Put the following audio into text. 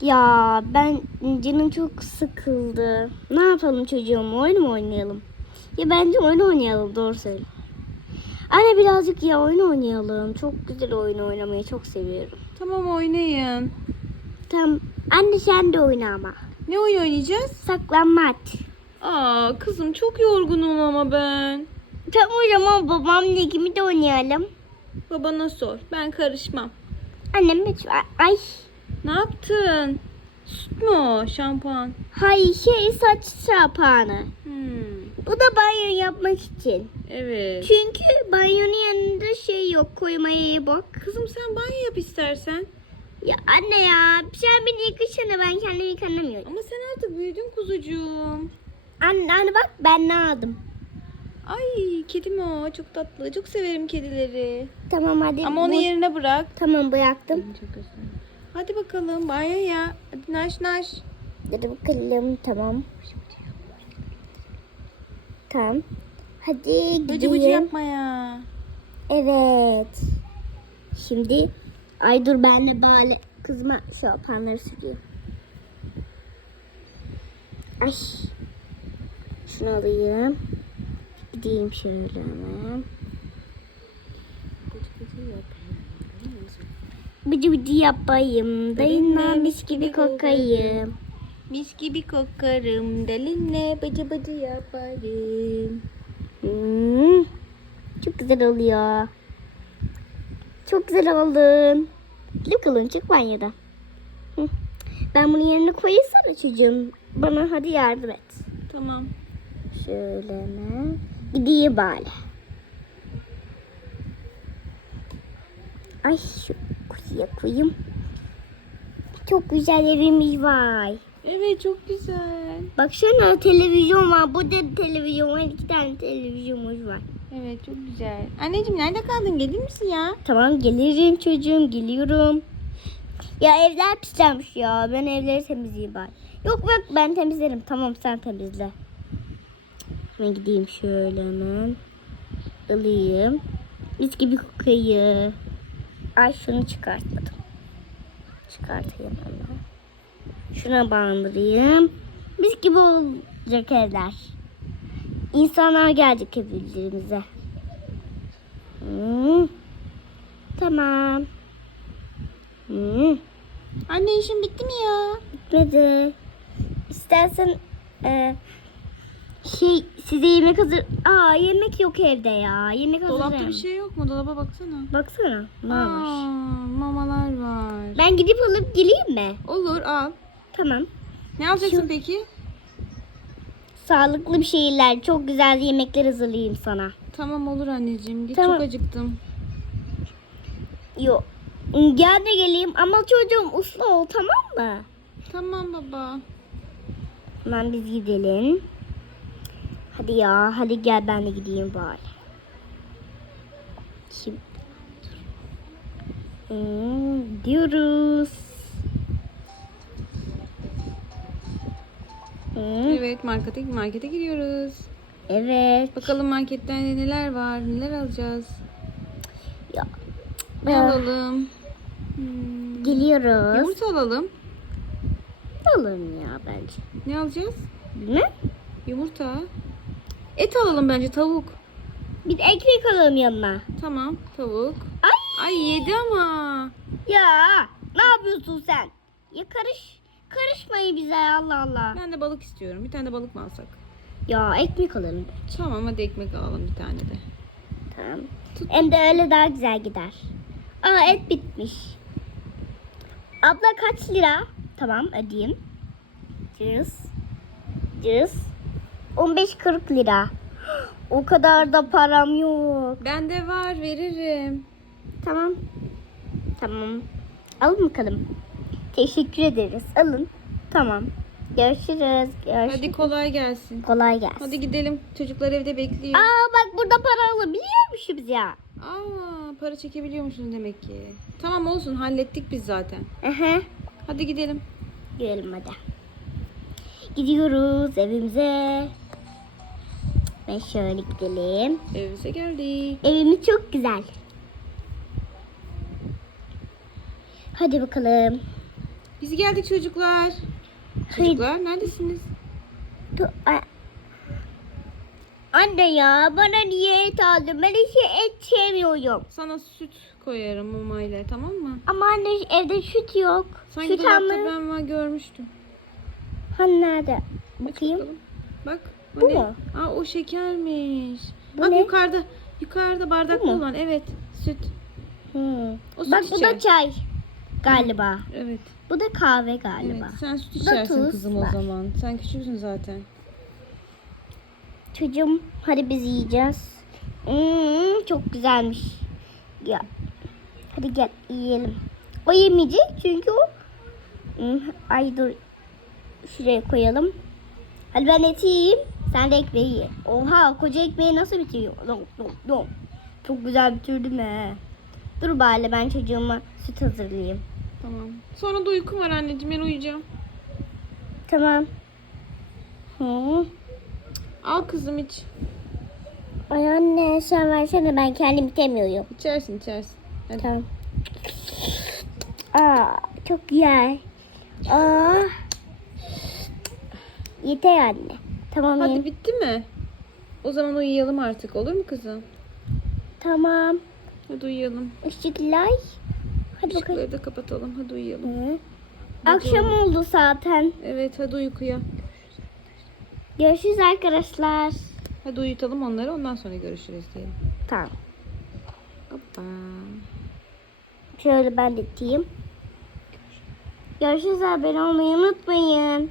Ya ben canım çok sıkıldı. Ne yapalım çocuğum? Oyun mu oynayalım? Ya bence oyun oynayalım doğru söyle. Anne birazcık ya oyun oynayalım. Çok güzel oyun oynamayı çok seviyorum. Tamam oynayın. Tamam. Anne sen de oyna ama. Ne oyun oynayacağız? Saklanmaç. Aa kızım çok yorgunum ama ben. Tamam o zaman babamla ikimiz de oynayalım. Babana sor. Ben karışmam. Annem lütfen. Ay. Ne yaptın? Süt mü o? Şampuan. Hay şey saç şapağını. Hmm, Bu da banyo yapmak için. evet. Çünkü banyonun yanında şey yok koymaya bak. Kızım sen banyo yap istersen. Ya anne ya sen beni yıkışana ben kendimi yıkanamıyorum. Ama sen artık büyüdün kuzucuğum. Anne, anne bak ben ne aldım. Ay kedim o. Çok tatlı. Çok severim kedileri. Tamam hadi. Ama onu bu- yerine bırak. Tamam bıraktım. Hadi bakalım banyoya. Hadi naş naş. Hadi bakalım tamam. Tamam. Hadi Bıcı bıcı gidelim. yapma ya. Evet. Şimdi ay dur ben de böyle kızıma şu yapanları sürüyorum. Ay. Şunu alayım. Gideyim şöyle hemen. Bıcı bıcı yapayım. Dayınla mis gibi kokayım. Mis gibi kokarım. Delinle bıcı bıcı yaparım. Hmm, çok güzel oluyor. Çok güzel oldun. Bakalım çık banyoda. Ben bunu yerine koyasana çocuğum. Bana hadi yardım et. Tamam. Şöyle hemen. Gideyim bari. Ay şu koyayım. Çok güzel evimiz var. Evet çok güzel. Baksana televizyon var. Burada da televizyon var. İki tane televizyonumuz var. Evet çok güzel. Anneciğim nerede kaldın? Gelir misin ya? Tamam gelirim çocuğum geliyorum. Ya evler pislenmiş ya. Ben evleri temizleyeyim bari. Yok yok ben temizlerim. Tamam sen temizle. Ben gideyim şöyle hemen. Alayım. Mis gibi kokayı. Ay şunu çıkartmadım. Çıkartayım hemen. Şuna bandırayım. Mis gibi olacak evler. İnsanlar gelecek evlerimize. Hmm. Tamam. Hmm. Anne işin bitti mi ya? Bitmedi. İstersen e, şey size yemek hazır. Aa yemek yok evde ya. Yemek hazır. Dolapta bir şey yok mu? Dolaba baksana. Baksana ne Aa, varmış. mamalar var. Ben gidip alıp geleyim mi? Olur al. Tamam. Ne alacaksın Şu- peki? Sağlıklı bir şeyler, çok güzel yemekler hazırlayayım sana. Tamam olur anneciğim. Git Tamam. çok acıktım. Yok. Gel de geleyim ama çocuğum uslu ol tamam mı? Tamam baba. Hemen biz gidelim. Hadi ya, hadi gel ben de gideyim bari. Şimdi. Hmm, diyoruz. Hmm, Evet markete markete gidiyoruz. evet. Bakalım marketten neler var? Neler alacağız? Ya, Ne Ah. alalım? Hmm, Geliyoruz. Yumurta alalım. Alalım ya bence. Ne alacağız? Bilmem. Yumurta. Et alalım bence tavuk. Bir de ekmek alalım yanına. Tamam tavuk. Ay Ay yedi ama. ya ne yapıyorsun sen? Ya karış karışmayın bize Allah Allah. Ben de balık istiyorum. Bir tane de balık mı alsak? Ya ekmek alalım. Tamam hadi ekmek alalım bir tane de. Tamam. Hem de öyle daha güzel gider. Aa et bitmiş. Abla kaç lira? Tamam ödeyeyim. Cız. Cız. 15-40 lira. O kadar da param yok. Bende var veririm. Tamam. Tamam. Alın bakalım. Teşekkür ederiz. Alın. Tamam. Görüşürüz. Görüşürüz. Hadi kolay gelsin. Kolay gelsin. Hadi gidelim. Çocuklar evde bekliyor. Aa bak burada para alabiliyormuşuz ya. Aa, para çekebiliyormuşsun demek ki. Tamam olsun hallettik biz zaten. Aha. Hadi gidelim. Gidelim hadi. Gidiyoruz evimize. Ve şöyle gidelim. Evimize geldik. Evimiz çok güzel. Hadi bakalım. Biz geldik çocuklar. Çocuklar neredesiniz? Tu- a- Anne ya bana niye et aldın? Ben hiç et sevmiyorum. Sana süt koyarım mamayla tamam mı? Ama anne evde süt yok. Sanki süt dolapta ben var görmüştüm. Hani nerede? Bakayım. Bak. O Bu ne? mu? Aa o şekermiş. Bu Bak ne? yukarıda. Yukarıda bardaklı mu? olan evet süt. Hmm. O süt Bak bu içer. da çay galiba. Evet. Bu da kahve galiba. Evet. Sen süt Bu da içersin tuz kızım var. o zaman. Sen küçüksün zaten. Çocuğum hadi biz yiyeceğiz. Hmm, çok güzelmiş. Ya. Hadi gel yiyelim. O yemeyecek çünkü o Hmm, ay dur. Şuraya koyalım. Hadi ben eti yiyeyim. Sen de ekmeği ye. Oha koca ekmeği nasıl bitiriyor? Dom, dom, dom. Çok güzel bitirdim he. Dur bari ben çocuğuma süt hazırlayayım. Tamam. Sonra da uykum var anneciğim ben uyuyacağım. Tamam. Hı. Al kızım iç. Ay anne sen versene ben kendim itemiyorum. İçersin içersin. Hadi. Tamam. Aa, çok güzel. Aa. Yeter anne. Tamam. Hadi bitti mi? O zaman uyuyalım artık olur mu kızım? Tamam. Hadi uyuyalım. Işıklar. Hadi bakalım. Işıkları da kapatalım. Hadi uyuyalım. Hı. Akşam oldu zaten. Evet hadi uykuya. Görüşürüz arkadaşlar. Hadi uyutalım onları ondan sonra görüşürüz diyelim. Tamam. Hoppa. Şöyle ben de iteyim. Görüşürüz abone olmayı unutmayın.